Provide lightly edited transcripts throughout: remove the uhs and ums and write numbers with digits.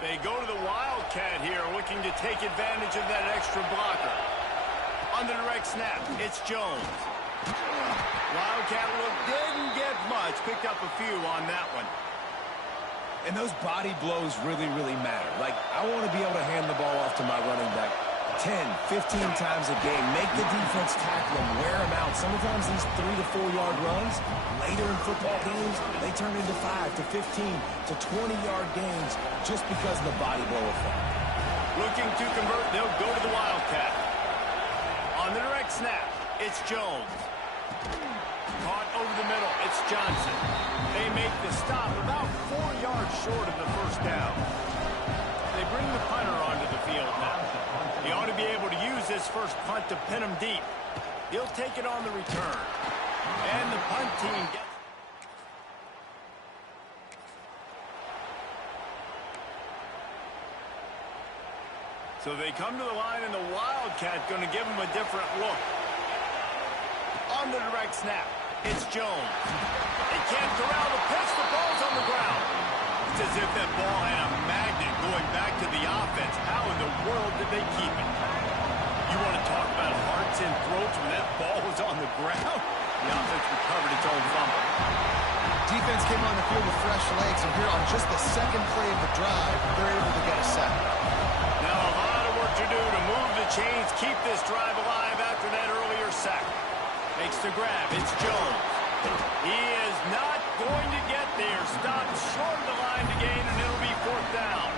They go to the Wildcat here, looking to take advantage of that extra blocker. On the direct snap, it's Jones. Wildcat look didn't get much. Picked up a few on that one. And those body blows really, really matter. Like, I want to be able to hand the ball off to my running back 10, 15 times a game. Make the defense tackle him, wear him out. Sometimes these 3 to 4 yard runs, later in football games, they turn into 5 to 15 to 20-yard gains just because of the body blow effect. Looking to convert, they'll go to the Wildcat. On the direct snap, it's Jones. Caught over the middle, it's Johnson. They make the stop about 4 yards short of the first down. They bring the punter onto the field now. He ought to be able to use this first punt to pin him deep. He'll take it on the return. And the punt team gets... So they come to the line, and the Wildcat going to give him a different look. On the direct snap, it's Jones. They can't corral the pitch. The ball's on the ground. It's as if that ball had a magnet going back to the offense. How in the world did they keep it? You want to talk about hearts and throats when that ball was on the ground? The offense recovered its own fumble. Defense came on the field with fresh legs, and here on just the second play of the drive, they're able to get a sack. Now a lot of work to do to move the chains, keep this drive alive after that earlier sack. Makes the grab. It's Jones. He is not going to get there. Stopped short of the line to gain, and it'll be 4th down.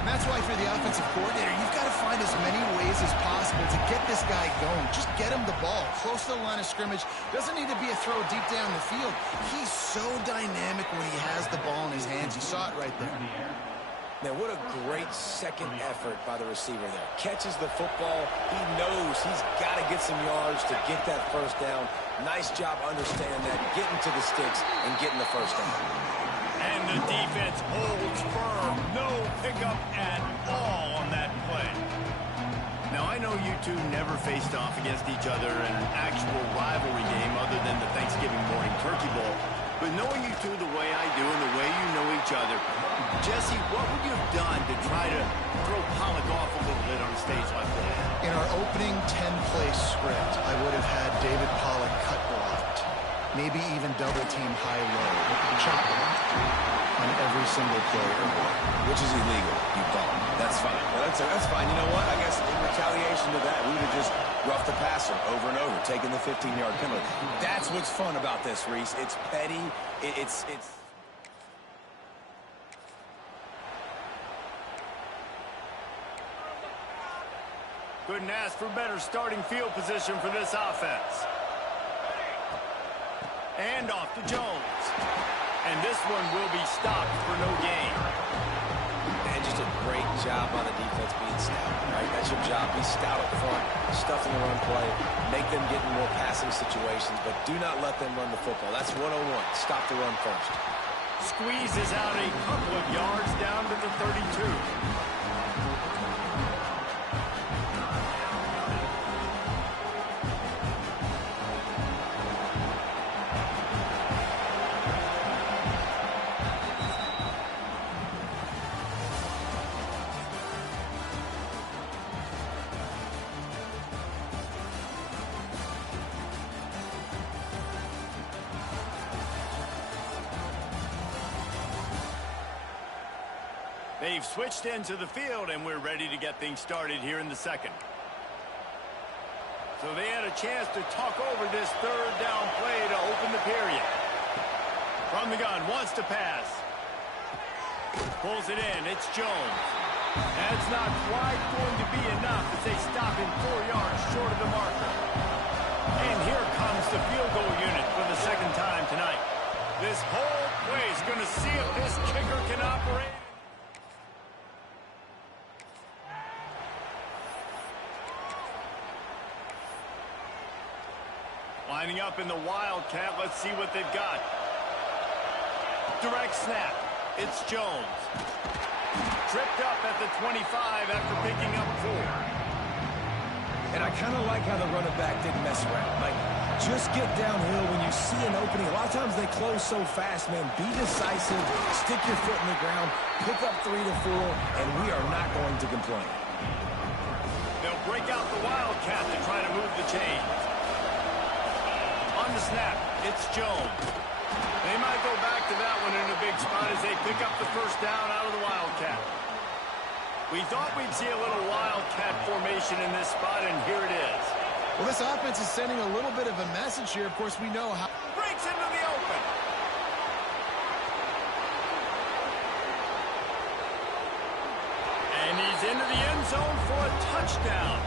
And that's why for the offensive coordinator, you've got to find as many ways as possible to get this guy going. Just get him the ball close to the line of scrimmage. Doesn't need to be a throw deep down the field. He's so dynamic when he has the ball in his hands. You saw it right there. Now, what a great second effort by the receiver there. Catches the football. He knows he's got to get some yards to get that first down. Nice job understanding that, getting to the sticks and getting the first down. And the defense holds firm. No pickup at all on that play. Now, I know you two never faced off against each other in an actual rivalry game other than the Thanksgiving morning turkey bowl. But knowing you two the way I do and the way you know each other, Jesse, what would you have done to try to throw Pollock off a little bit on a stage like that? In our opening 10-play script, I would have had David Pollock cut blocked. Maybe even double-team high-low. Chop on every single play. Which is illegal, you call it. That's fine. Well, that's fine. You know what? I guess in retaliation to that, we would have just roughed the passer over and over, taking the 15-yard penalty. That's what's fun about this, Reese. It's petty. It's... Couldn't ask for better starting field position for this offense. And off to Jones. And this one will be stopped for no gain. And just a great job on the defense being stout, right? That's your job. Be stout up front, stuff in the run play, make them get in more passing situations, but do not let them run the football. That's 101. Stop the run first. Squeezes out a couple of yards down to the 32. They've switched into the field, and we're ready to get things started here in the second. So they had a chance to talk over this third down play to open the period. From the gun, wants to pass. Pulls it in, it's Jones. That's not quite going to be enough as they stop him 4 yards short of the marker. And here comes the field goal unit for the second time tonight. This whole play is going to see if this kicker can operate. Lining up in the Wildcat. Let's see what they've got. Direct snap. It's Jones. Tripped up at the 25 after picking up 4. And I kind of like how the running back didn't mess around. Like, just get downhill when you see an opening. A lot of times they close so fast, man. Be decisive, stick your foot in the ground, pick up 3 to 4, and we are not going to complain. They'll break out the Wildcat to try to move the chains. On the snap, it's Jones. They might go back to that one in a big spot as they pick up the first down out of the Wildcat. We thought we'd see a little Wildcat formation in this spot, and here it is. Well, this offense is sending a little bit of a message here. Of course, we know how. Breaks into the open. And he's into the end zone for a touchdown.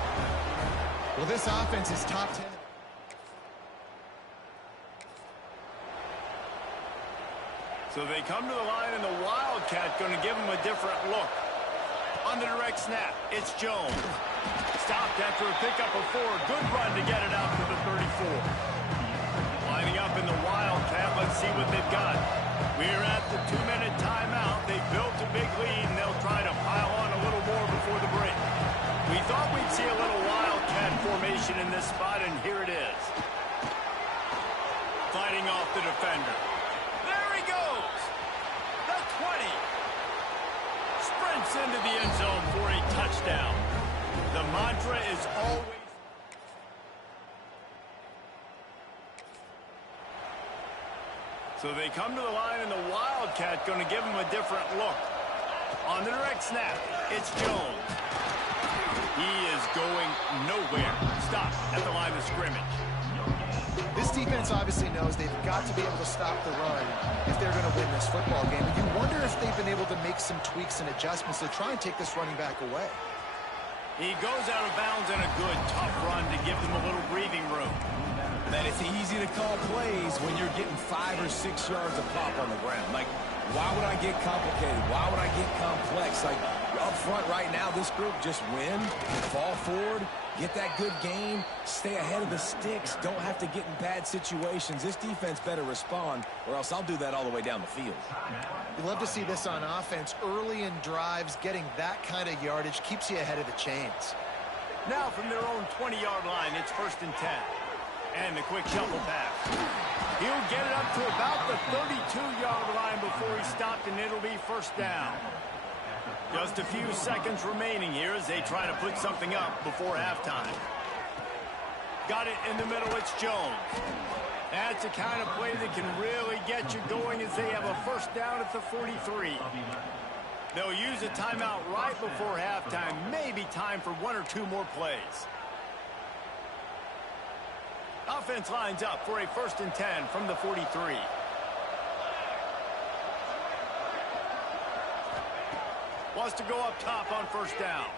Well, this offense is top 10. So they come to the line, and the Wildcat going to give him a different look. On the direct snap, it's Jones. Stopped after a pickup of 4. Good run to get it out to the 34. Lining up in the Wildcat, let's see what they've got. We're at the 2-minute timeout. They built a big lead, and they'll try to pile on a little more before the break. We thought we'd see a little Wildcat formation in this spot, and here it is. Fighting off the defender. There he goes. The 20. Sprints into the end zone for a touchdown. The mantra is always... So they come to the line, and the Wildcat going to give him a different look. On the direct snap, it's Jones. He is going nowhere. Stop at the line of scrimmage. This defense obviously knows they've got to be able to stop the run if they're going to win this football game. And you wonder if they've been able to make some tweaks and adjustments to try and take this running back away. He goes out of bounds in a good, tough run to give them a little breathing room. Man, it's easy to call plays when you're getting 5 or 6 yards of pop on the ground. Like, why would I get complicated? Why would I get complex? Like, up front right now, this group just win, fall forward, get that good game, stay ahead of the sticks, don't have to get in bad situations. This defense better respond, or else I'll do that all the way down the field. You love to see this on offense. Early in drives, getting that kind of yardage keeps you ahead of the chains. Now from their own 20-yard line, it's 1st and 10. And a quick shuffle pass. He'll get it up to about the 32-yard line before he stopped, and it'll be 1st down. Just a few seconds remaining here as they try to put something up before halftime. Got it in the middle, it's Jones. That's the kind of play that can really get you going as they have a 1st down at the 43. They'll use a timeout right before halftime. Maybe time for 1 or 2 more plays. Offense lines up for a 1st and 10 from the 43. Wants to go up top on 1st down.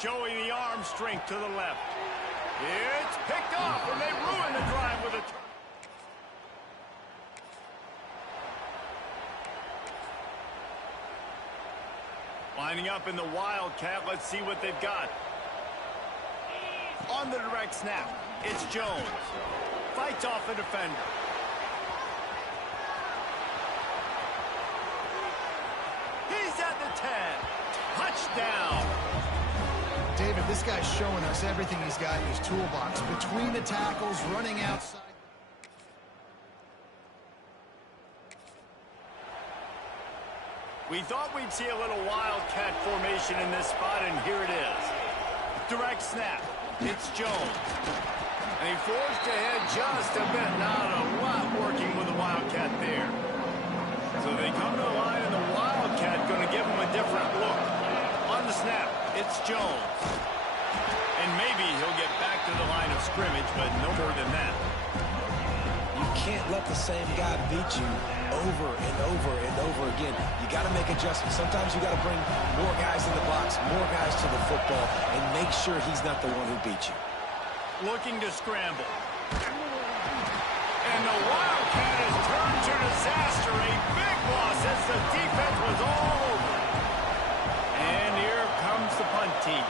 Showing the arm strength to the left. It's picked off, and they ruin the drive with a... Lining up in the Wildcat, let's see what they've got. On the direct snap, it's Jones. Fights off a defender. He's at the 10. Touchdown. David, this guy's showing us everything he's got in his toolbox. Between the tackles, running outside. We thought we'd see a little Wildcat formation in this spot, and here it is. Direct snap. It's Jones. And he forged ahead just a bit. Not a lot working with the Wildcat there. So they come to the line, and the Wildcat going to give him a different look. On the snap, it's Jones. And maybe he'll get back to the line of scrimmage, but no more than that. You can't let the same guy beat you over and over and over again. You got to make adjustments. Sometimes you got to bring more guys in the box, more guys to the football, and make sure he's not the one who beat you. Looking to scramble. And the Wildcat has turned to disaster. A big loss as the defense was all over. And here comes the punt team.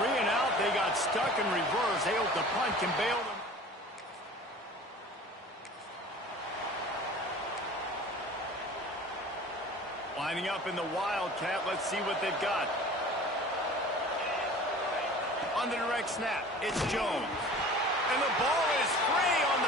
3 and out, they got stuck in reverse. They hope the punt can bail them. Lining up in the Wildcat, let's see what they've got. On the direct snap, it's Jones. And the ball is free on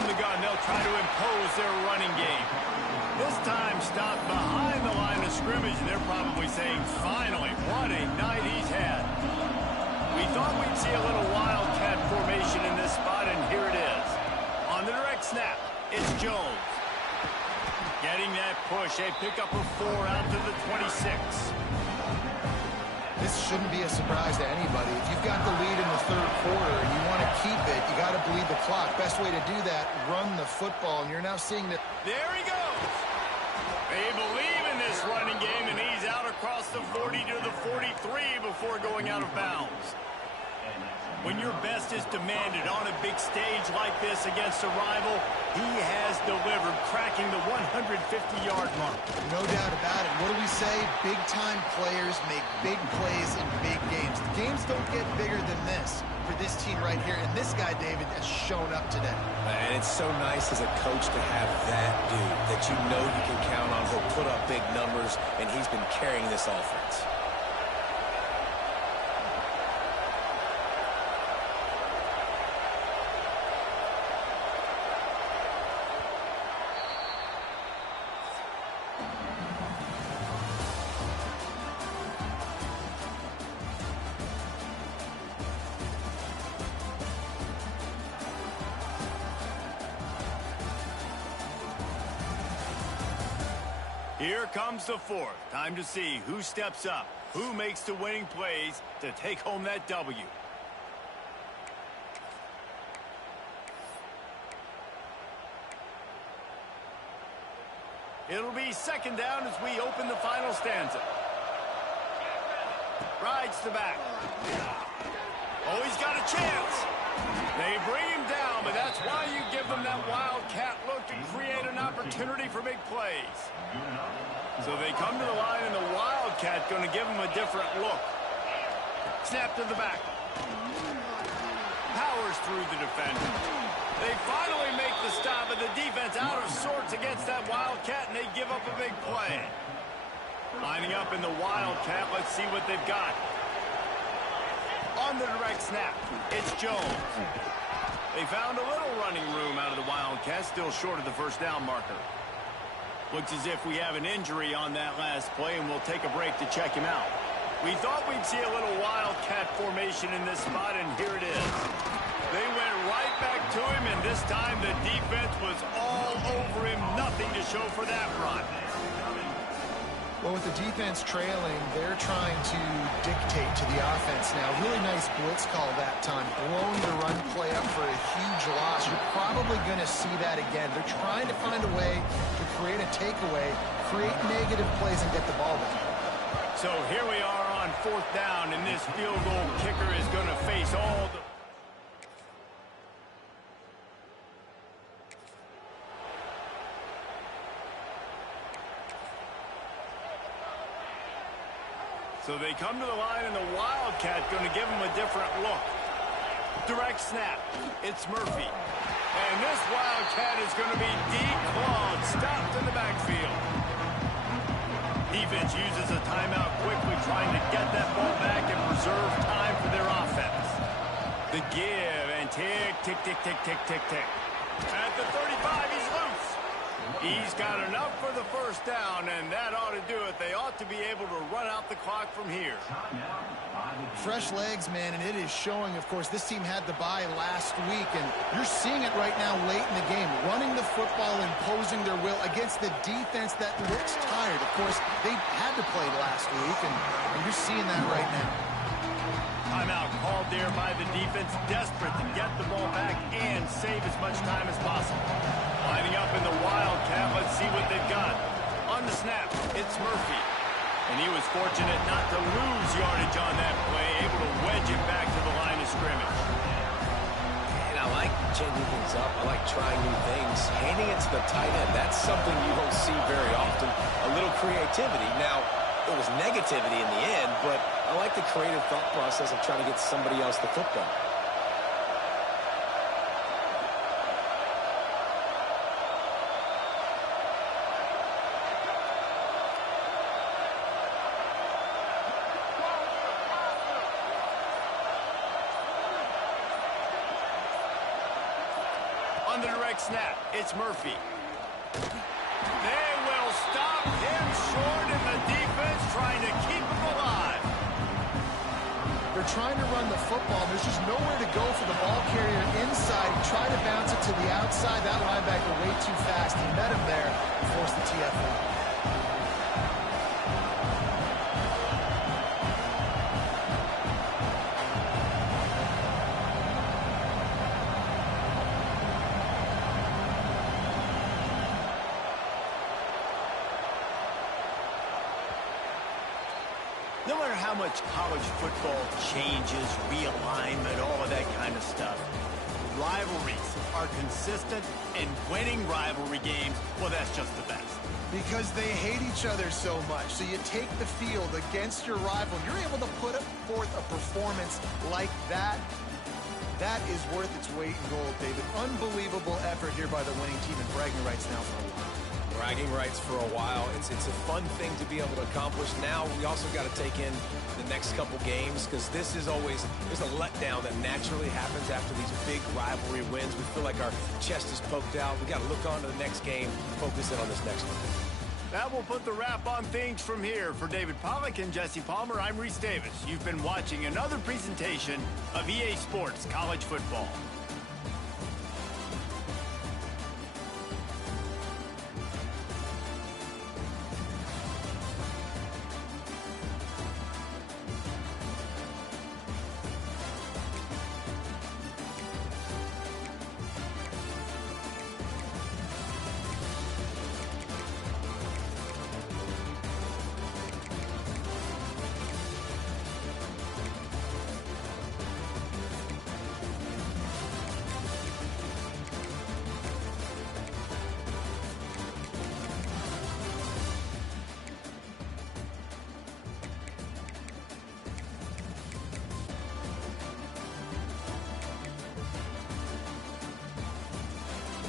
from the gun. They'll try to impose their running game. This time stopped behind the line of scrimmage, and they're probably saying, finally, what a night he's had. We thought we'd see a little wildcat formation in this spot, and here it is. On the direct snap, it's Jones. Getting that push, a pickup of 4 out to the 26. This shouldn't be a surprise to anybody. If you've got the lead in the third quarter and you want to keep it, you got to bleed the clock. Best way to do that, run the football, and you're now seeing that. There he goes. They believe in this running game, and he's out across the 40 to the 43 before going out of bounds. When your best is demanded on a big stage like this against a rival, he has delivered, cracking the 150-yard mark. No doubt about it. What do we say? Big-time players make big plays in big games. The games don't get bigger than this for this team right here, and this guy, David, has shown up today. And it's so nice as a coach to have that dude that you know you can count on. He'll put up big numbers, and he's been carrying this offense. Here comes the fourth. Time to see who steps up, who makes the winning plays to take home that W. It'll be second down as we open the final stanza. Rides the back. Oh, he's got a chance. They bring him down, but that's why you give them that wildcat look to create an opportunity for big plays. So they come to the line, and the wildcat going to give them a different look. Snap to the back. Powers through the defender. They finally make the stop, and the defense out of sorts against that wildcat, and they give up a big play. Lining up in the wildcat, let's see what they've got. On the direct snap, it's Jones. They found a little running room out of the wildcat, still short of the first down marker. Looks as if we have an injury on that last play, and we'll take a break to check him out. We thought we'd see a little wildcat formation in this spot, and here it is. They went right back to him, and this time the defense was all over him. Nothing to show for that run. Well, with the defense trailing, they're trying to dictate to the offense now. Really nice blitz call that time. Blowing the run play up for a huge loss. You're probably going to see that again. They're trying to find a way to create a takeaway, create negative plays, and get the ball back. So here we are on fourth down, and this field goal kicker is going to face all the... So they come to the line, and the wildcat going to give them a different look. Direct snap. It's Murphy. And this wildcat is going to be declawed, stopped in the backfield. Defense uses a timeout quickly, trying to get that ball back and preserve time for their offense. The give, and tick, tick, tick, tick, tick, tick, tick. At the 35, he's loose. He's got enough for the first down, and that ought to do it. They ought to be able to run out the clock from here. Fresh legs, man, and it is showing. Of course, this team had the bye last week, and you're seeing it right now late in the game. Running the football, imposing their will against the defense that looks tired. Of course, they had to play last week, and you're seeing that right now. Timeout called there by the defense, desperate to get the ball back and save as much time as possible. Lining up in the wildcat, let's see what they've got. On the snap, it's Murphy. And he was fortunate not to lose yardage on that play, able to wedge it back to the line of scrimmage. And I like changing things up. I like trying new things. Handing it to the tight end, that's something you don't see very often. A little creativity. Now, it was negativity in the end, but I like the creative thought process of trying to get somebody else the football. On On the direct snap, it's Murphy. They will stop him short, and the defense trying to keep him alive. They're trying to run the football. There's just nowhere to go for the ball carrier inside. He tried to bounce it to the outside. That linebacker way too fast. He met him there and forced the TFL. No matter how much college football changes, realignment, all of that kind of stuff, rivalries are consistent, and winning rivalry games, well, that's just the best. Because they hate each other so much. So you take the field against your rival. You're able to put forth a performance like that. That is worth its weight in gold, David. Unbelievable effort here by the winning team, and bragging rights now for a while. Bragging rights for a while. It's a fun thing to be able to accomplish. Now we also got to take in the next couple games, because this is always, there's a letdown that naturally happens after these big rivalry wins. We feel like our chest is poked out. We got to look on to the next game, focus in on this next one. That will put the wrap on things from here. For David Pollack and Jesse Palmer, I'm Reese Davis. You've been watching another presentation of EA Sports College Football.